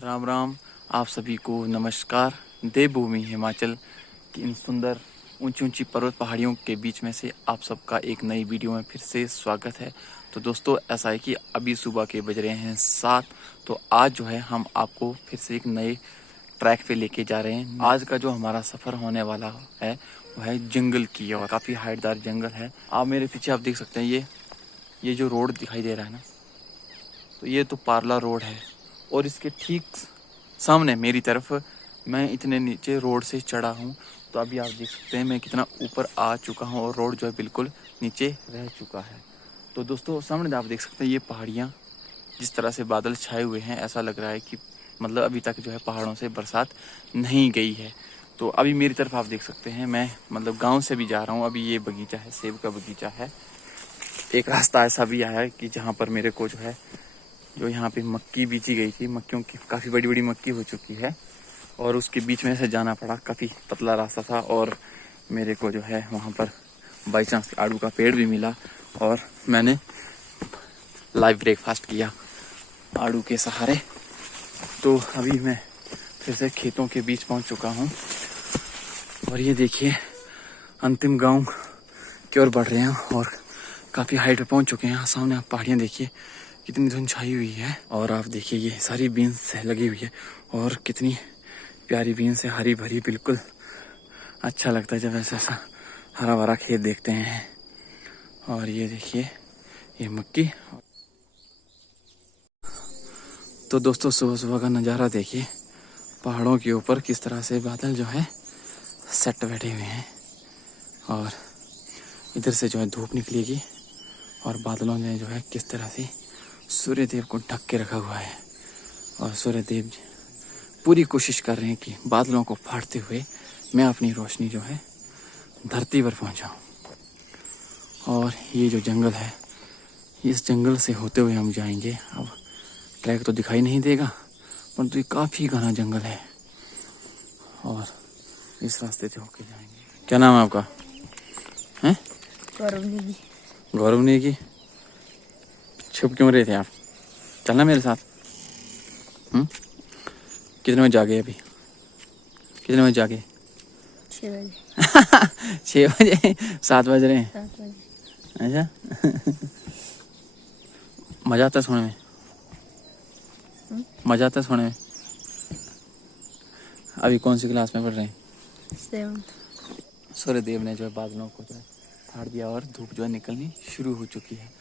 राम राम। आप सभी को नमस्कार। देवभूमि हिमाचल की इन सुंदर ऊंची ऊंची पर्वत पहाड़ियों के बीच में से आप सबका एक नई वीडियो में फिर से स्वागत है। तो दोस्तों, ऐसा है कि अभी सुबह के बज रहे हैं 7। तो आज जो है हम आपको फिर से एक नए ट्रैक पे लेके जा रहे हैं। आज का जो हमारा सफ़र होने वाला है वो है जंगल की और काफ़ी हाइटदार जंगल है। आप मेरे पीछे आप देख सकते हैं ये जो रोड दिखाई दे रहा है ना, तो ये तो पारला रोड है। और इसके ठीक सामने मेरी तरफ मैं इतने नीचे रोड से चढ़ा हूँ, तो अभी आप देख सकते हैं मैं कितना ऊपर आ चुका हूँ और रोड जो है बिल्कुल नीचे रह चुका है। तो दोस्तों, सामने आप देख सकते हैं ये पहाड़ियाँ, जिस तरह से बादल छाए हुए हैं, ऐसा लग रहा है कि मतलब अभी तक जो है पहाड़ों से बरसात नहीं गई है। तो अभी मेरी तरफ आप देख सकते हैं मैं मतलब गाँव से भी जा रहा हूँ। अभी ये बगीचा है, सेब का बगीचा है। एक रास्ता ऐसा भी आया है कि जहाँ पर मेरे को जो है जो यहाँ पे मक्की बीजी गई थी, मक्कियों की काफ़ी बड़ी बड़ी मक्की हो चुकी है और उसके बीच में से जाना पड़ा। काफ़ी पतला रास्ता था और मेरे को जो है वहाँ पर बाई चांस आड़ू का पेड़ भी मिला और मैंने लाइव ब्रेकफास्ट किया आड़ू के सहारे। तो अभी मैं फिर से खेतों के बीच पहुँच चुका हूँ और ये देखिए अंतिम गाँव की ओर बढ़ रहे हैं और काफ़ी हाइट पे पहुँच चुके हैं। सामने आप पहाड़ियाँ देखिए कितनी धुंध छाई हुई है और आप देखिए ये सारी बीन्स लगी हुई है और कितनी प्यारी बीन्स है, हरी भरी। बिल्कुल अच्छा लगता है जब ऐसा हरा भरा खेत देखते हैं। और ये देखिए ये मक्की। तो दोस्तों, सुबह सुबह का नज़ारा देखिए, पहाड़ों के ऊपर किस तरह से बादल जो है सेट बैठे हुए हैं और इधर से जो है धूप निकलेगी और बादलों ने जो है किस तरह से सूर्य देव को ढक के रखा हुआ है और सूर्य देव पूरी कोशिश कर रहे हैं कि बादलों को फाड़ते हुए मैं अपनी रोशनी जो है धरती पर पहुंचाऊं। और ये जो जंगल है, इस जंगल से होते हुए हम जाएंगे। अब ट्रैक तो दिखाई नहीं देगा, परंतु ये काफ़ी घना जंगल है और इस रास्ते से होके जाएंगे। क्या नाम है आपका? हैं? गौरव नेगी। गौरव नेगी। छुप क्यों रहे थे आप? चलना मेरे साथ। कितने बजे जागे? अभी कितने बजे जागे? 6 बजे। 6 बजे? 7 बज रहे हैं। 7 बजे। अच्छा। मजा आता है सोने में? मजा आता है सोने में? अभी कौन सी क्लास में पढ़ रहे हैं? 7th। सूर्य देव ने जो है बादलों को जो है फाड़ दिया और धूप जो है निकलनी शुरू हो चुकी है।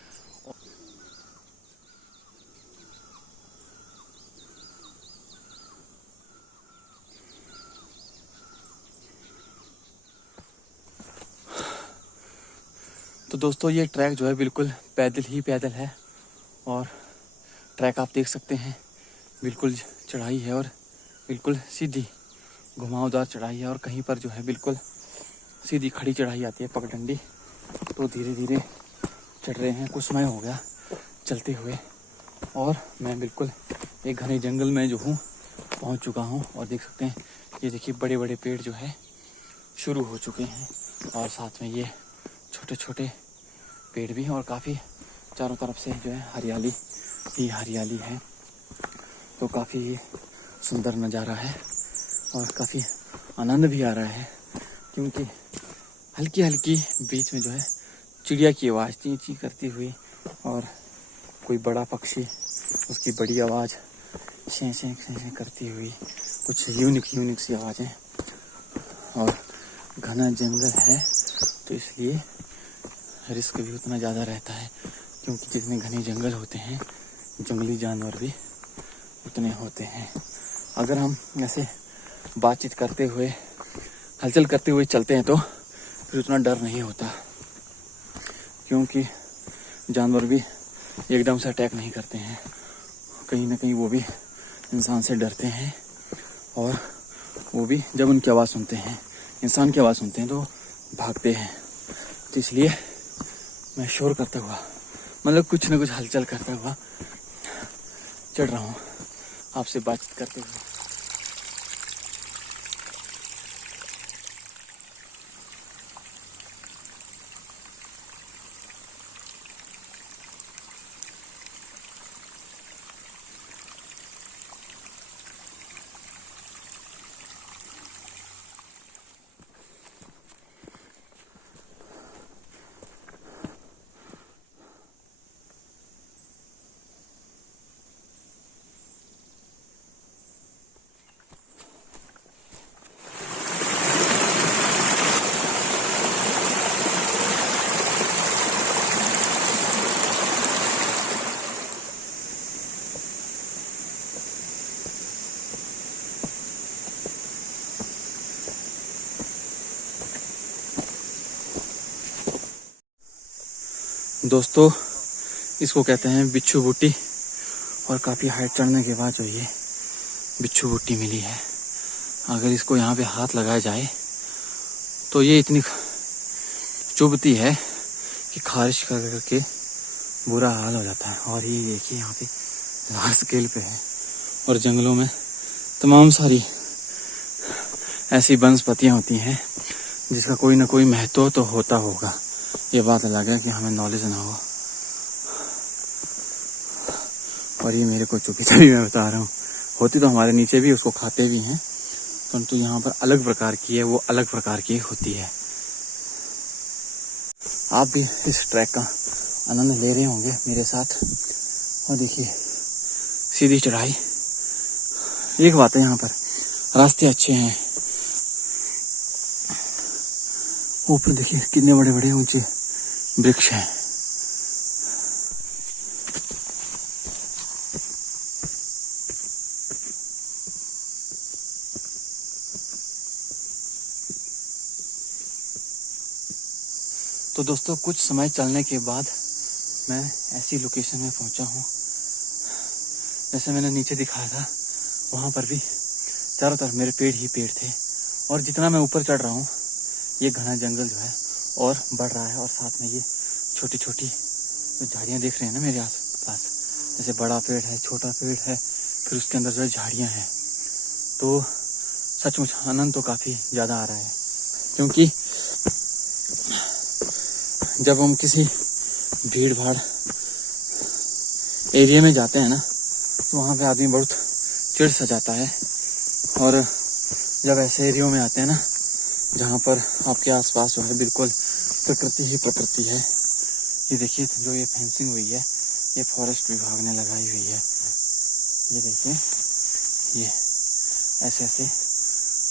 तो दोस्तों, ये ट्रैक जो है बिल्कुल पैदल ही पैदल है और ट्रैक आप देख सकते हैं बिल्कुल चढ़ाई है और बिल्कुल सीधी घुमावदार चढ़ाई है और कहीं पर जो है बिल्कुल सीधी खड़ी चढ़ाई आती है पगडंडी। तो धीरे धीरे चढ़ रहे हैं। कुछ समय हो गया चलते हुए और मैं बिल्कुल एक घने जंगल में जो हूँ पहुँच चुका हूँ और देख सकते हैं ये देखिए बड़े बड़े पेड़ जो है शुरू हो चुके हैं और साथ में ये छोटे छोटे पेड़ भी हैं और काफ़ी चारों तरफ से जो है हरियाली ही हरियाली है। तो काफ़ी सुंदर नज़ारा है और काफ़ी आनंद भी आ रहा है क्योंकि हल्की हल्की बीच में जो है चिड़िया की आवाज़ ची ची करती हुई और कोई बड़ा पक्षी उसकी बड़ी आवाज़ शें शें शें शें करती हुई, कुछ यूनिक सी आवाज़ें। और घना जंगल है तो इसलिए रिस्क भी उतना ज़्यादा रहता है क्योंकि जितने घने जंगल होते हैं जंगली जानवर भी उतने होते हैं। अगर हम ऐसे बातचीत करते हुए हलचल करते हुए चलते हैं तो फिर उतना डर नहीं होता क्योंकि जानवर भी एकदम से अटैक नहीं करते हैं। कहीं ना कहीं वो भी इंसान से डरते हैं और वो भी जब उनकी आवाज़ सुनते हैं, इंसान की आवाज़ सुनते हैं तो भागते हैं। तो इसलिए मैं शोर करता हुआ मतलब कुछ ना कुछ हलचल करता हुआ चढ़ रहा हूँ आपसे बातचीत करते हुए। दोस्तों इसको कहते हैं बिच्छू बूटी, और काफ़ी हाइट चढ़ने के बाद जो ये बिच्छू बूटी मिली है। अगर इसको यहाँ पे हाथ लगाया जाए तो ये इतनी चुभती है कि खारिश कर करके बुरा हाल हो जाता है। और ये देखिए यहाँ पे लार्ज स्केल पे है, और जंगलों में तमाम सारी ऐसी वनस्पतियाँ होती हैं जिसका कोई ना कोई महत्व तो होता होगा। ये बात अलग है कि हमें नॉलेज ना हो। और ये मेरे को चुपी तभी मैं बता रहा हूँ, होती तो हमारे नीचे भी, उसको खाते भी हैं, परंतु यहाँ पर अलग प्रकार की है, वो अलग प्रकार की होती है। आप भी इस ट्रैक का आनंद ले रहे होंगे मेरे साथ। और देखिए सीधी चढ़ाई। एक बात है, यहाँ पर रास्ते अच्छे हैं। ऊपर देखिए कितने बड़े बड़े ऊंचे वृक्ष हैं। तो दोस्तों कुछ समय चलने के बाद मैं ऐसी लोकेशन में पहुंचा हूं, जैसे मैंने नीचे दिखाया था, वहां पर भी चारों तरफ मेरे पेड़ ही पेड़ थे। और जितना मैं ऊपर चढ़ रहा हूँ ये घना जंगल जो है और बढ़ रहा है, और साथ में ये छोटी छोटी जो झाड़ियाँ देख रहे हैं ना मेरे आस पास, जैसे बड़ा पेड़ है, छोटा पेड़ है, फिर उसके अंदर जो है झाड़ियाँ हैं। तो सचमुच आनंद तो काफ़ी ज़्यादा आ रहा है, क्योंकि जब हम किसी भीड़ भाड़ एरिया में जाते हैं ना, तो वहाँ पे आदमी बहुत चिढ़ सा जाता है। और जब ऐसे एरियो में आते हैं ना जहाँ पर आपके आसपास जो है बिल्कुल प्रकृति ही प्रकृति है। ये देखिए जो ये फेंसिंग हुई है, ये फॉरेस्ट विभाग ने लगाई हुई है। ये देखिए ये ऐसे ऐसे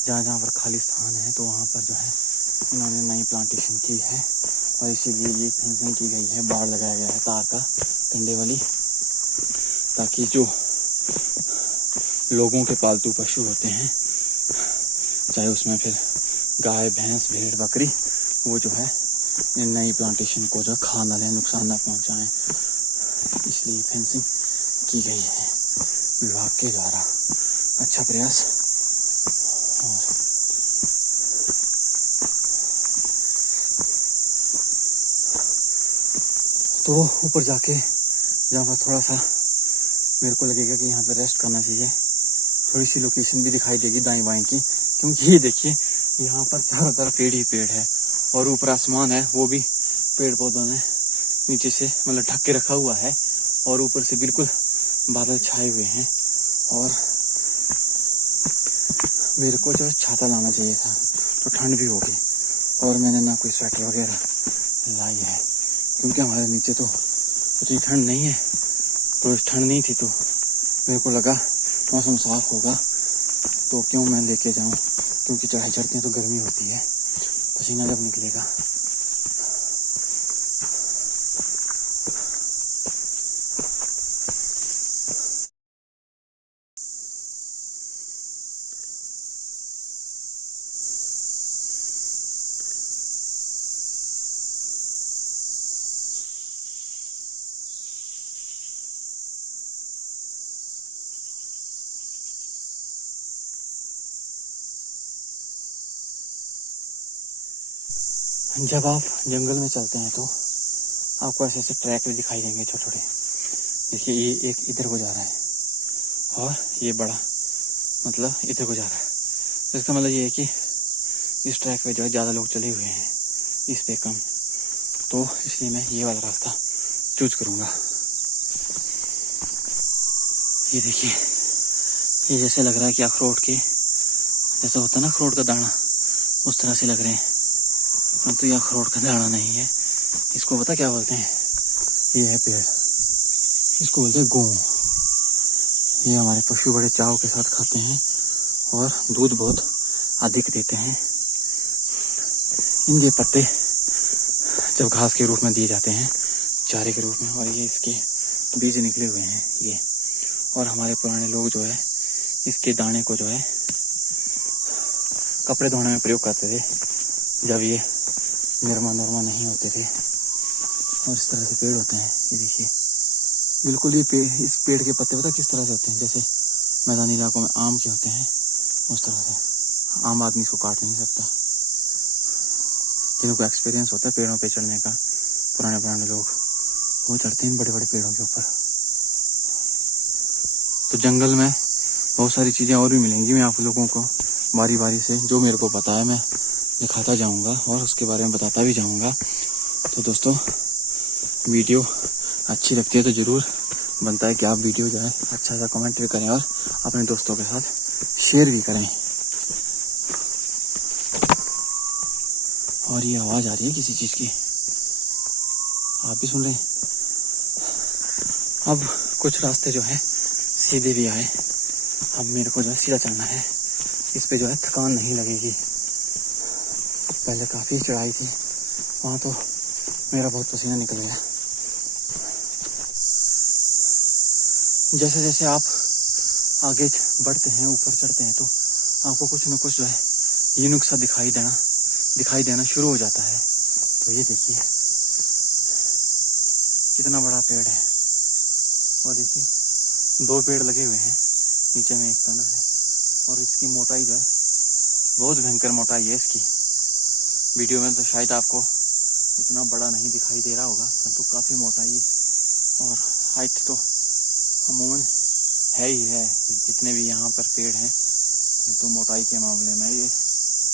जहाँ जहाँ पर खाली स्थान है, तो वहाँ पर जो है इन्होंने नई प्लांटेशन की है, और इसीलिए ये फेंसिंग की गई है, बाड़ लगाया गया है तार का कंडे वाली, ताकि जो लोगों के पालतू पशु होते हैं, चाहे उसमें फिर गाय भैंस भेड़ बकरी, वो जो है इन नई प्लांटेशन को जो खा ना लें, नुकसान ना पहुंचाएं, इसलिए फेंसिंग की गई है विभाग के द्वारा। अच्छा प्रयास। और तो ऊपर जाके जहाँ पर थोड़ा सा मेरे को लगेगा कि यहाँ पे रेस्ट करना चाहिए, थोड़ी सी लोकेशन भी दिखाई देगी दाएं बाएं की, क्योंकि ये देखिए यहाँ पर चारों तरफ पेड़ ही पेड़ है, और ऊपर आसमान है, वो भी पेड़ पौधों ने नीचे से मतलब ढक के रखा हुआ है, और ऊपर से बिल्कुल बादल छाए हुए हैं। और मेरे को जो छाता लाना चाहिए था, तो ठंड भी होगी, और मैंने ना कोई स्वेटर वगैरह लाई है, क्योंकि हमारे नीचे तो उतनी ठंड नहीं है। तो ठंड नहीं थी, तो मेरे को लगा मौसम साफ होगा तो क्यों मैं लेके जाऊं, क्योंकि चढ़ाई चढ़ते हैं तो गर्मी होती है, पसीना जब निकलेगा। जब आप जंगल में चलते हैं तो आपको ऐसे ऐसे ट्रैक भी दिखाई देंगे छोटे छोटे। देखिए ये एक इधर को जा रहा है, और ये बड़ा मतलब इधर को जा रहा है। तो इसका मतलब ये है कि इस ट्रैक पे जो है ज़्यादा लोग चले हुए हैं, इस पे कम, तो इसलिए मैं ये वाला रास्ता चूज करूँगा। ये देखिए ये जैसे लग रहा है कि अखरोट के जैसा होता है ना, अखरोट का दाना, उस तरह से लग रहे हैं, परंतु ये अखरोट का दाना नहीं है। इसको पता क्या बोलते हैं? ये है पेड़, इसको बोलते हैं गेहूं। ये हमारे पशु बड़े चाव के साथ खाते हैं, और दूध बहुत अधिक देते हैं। इनके पत्ते जब घास के रूप में दिए जाते हैं, चारे के रूप में, और ये इसके बीज निकले हुए हैं ये। और हमारे पुराने लोग जो है इसके दाने को जो है कपड़े धोने में प्रयोग करते थे, जब ये निरमा नहीं होते थे। और इस तरह से पेड़ होते हैं। ये देखिए बिल्कुल ये इस पेड़ के पत्ते पता किस तरह से होते हैं, जैसे मैदानी इलाकों में आम के होते हैं उस तरह से। आम आदमी इसको काट नहीं सकता, जिनको एक्सपीरियंस होता है पेड़ों पे चढ़ने का। पुराने लोग वो चढ़ते हैं बड़े बड़े पेड़ों के ऊपर। तो जंगल में बहुत सारी चीज़ें और भी मिलेंगी। मैं आप लोगों को बारी बारी से जो मेरे को पता है मैं दिखाता जाऊंगा और उसके बारे में बताता भी जाऊंगा। तो दोस्तों वीडियो अच्छी लगती है तो ज़रूर बनता है कि आप वीडियो जो है अच्छा सा कमेंट भी करें और अपने दोस्तों के साथ शेयर भी करें। और ये आवाज़ आ रही है किसी चीज़ की, आप भी सुन रहे हैं। अब कुछ रास्ते जो है सीधे भी आए। अब मेरे को जो है सीधा चलना है, इस पे जो है थकान नहीं लगेगी। पहले काफ़ी चढ़ाई थी, वहाँ तो मेरा बहुत पसीना निकल गया। जैसे जैसे आप आगे बढ़ते हैं, ऊपर चढ़ते हैं, तो आपको कुछ न कुछ जो है ये नुक्सा दिखाई देना शुरू हो जाता है। तो ये देखिए कितना बड़ा पेड़ है, और देखिए 2 पेड़ लगे हुए हैं, नीचे में एक तना है, और इसकी मोटाई जो है बहुत भयंकर मोटाई है इसकी। वीडियो में तो शायद आपको उतना बड़ा नहीं दिखाई दे रहा होगा, परंतु काफ़ी मोटाई है। और हाइट तो अमूमन है ही है जितने भी यहाँ पर पेड़ हैं, परंतु मोटाई के मामले में ये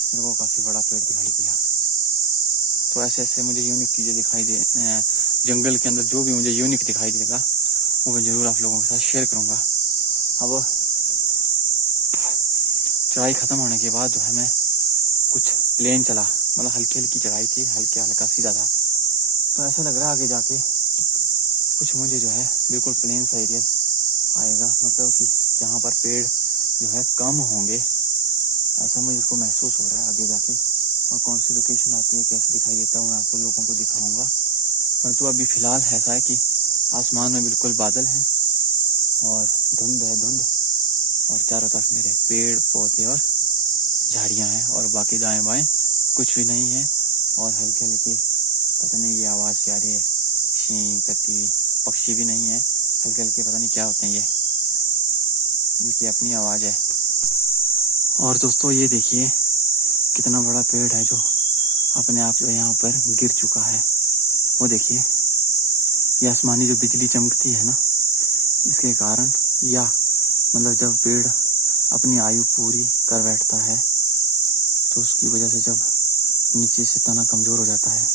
मेरे को काफ़ी बड़ा पेड़ दिखाई दिया। तो ऐसे ऐसे मुझे यूनिक चीज़ें दिखाई दे, जंगल के अंदर जो भी मुझे यूनिक दिखाई देगा वो मैं ज़रूर आप लोगों के साथ शेयर करूँगा। अब चढ़ाई ख़त्म होने के बाद जो है मैं कुछ प्लेन चला, मतलब हल्की हल्की चढ़ाई थी, हल्का सीधा था। तो ऐसा लग रहा है आगे जाके कुछ मुझे जो है बिल्कुल प्लेन सा एरिया आएगा, मतलब कि जहाँ पर पेड़ जो है कम होंगे, ऐसा मुझे इसको महसूस हो रहा है आगे जाके। और कौन सी लोकेशन आती है, कैसे दिखाई देता हूँ, मैं आपको लोगों को दिखाऊंगा। परंतु अभी फ़िलहाल ऐसा है कि आसमान में बिल्कुल बादल हैं और धुंध है, और चारों तरफ मेरे पेड़ पौधे और झाड़ियाँ हैं, और बाकी दाएं बाएं कुछ भी नहीं है। और हल्के हल्के पता नहीं ये आवाज़ आ रही है, शी करती हुई, पक्षी भी नहीं है, हल्के हल्के पता नहीं क्या होते हैं ये, इनकी अपनी आवाज़ है। और दोस्तों ये देखिए कितना बड़ा पेड़ है जो अपने आप जो यहाँ पर गिर चुका है। वो देखिए ये आसमानी जो बिजली चमकती है ना, इसके कारण, या मतलब जब पेड़ अपनी आयु पूरी कर बैठता है तो उसकी वजह से जब नीचे से तना कमज़ोर हो जाता है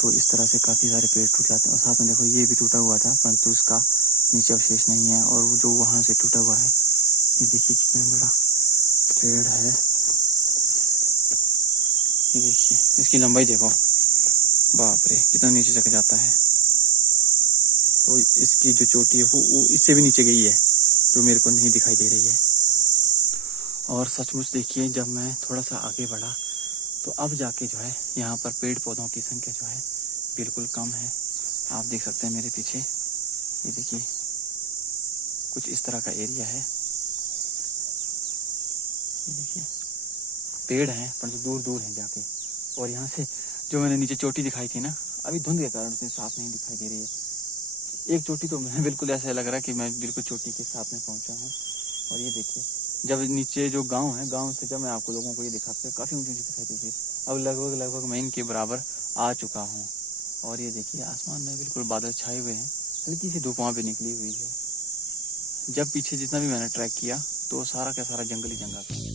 तो इस तरह से काफ़ी सारे पेड़ टूट जाते हैं। और साथ में देखो ये भी टूटा हुआ था, परंतु इसका नीचे अवशेष नहीं है। और वो जो वहाँ से टूटा हुआ है, ये देखिए कितना बड़ा पेड़ है, ये देखिए इसकी लंबाई देखो, बाप रे कितना नीचे तक जाता है। तो इसकी जो चोटी है वो इससे भी नीचे गई है, जो मेरे को नहीं दिखाई दे रही है। और सचमुच देखिए जब मैं थोड़ा सा आगे बढ़ा तो अब जाके जो है यहाँ पर पेड़ पौधों की संख्या जो है बिल्कुल कम है। आप देख सकते हैं मेरे पीछे, ये देखिए कुछ इस तरह का एरिया है। ये देखिए पेड़ हैं परंतु दूर दूर हैं जाके। और यहाँ से जो मैंने नीचे चोटी दिखाई थी ना, अभी धुंध के कारण उतनी साफ नहीं दिखाई दे रही है। एक चोटी तो मैं बिल्कुल ऐसा लग रहा है कि मैं बिल्कुल चोटी के साथ में पहुँचा हूँ। और ये देखिए जब नीचे जो गांव है, गांव से जब मैं आपको लोगों को ये दिखाता, काफ़ी ऊँची ऊँची दिखाई देती है। अब लगभग मैं इनके बराबर आ चुका हूँ। और ये देखिए आसमान में बिल्कुल बादल छाए हुए हैं, हल्की सी धूप वहाँ पे निकली हुई है। जब पीछे जितना भी मैंने ट्रैक किया तो सारा का सारा जंगल ही जंगल था।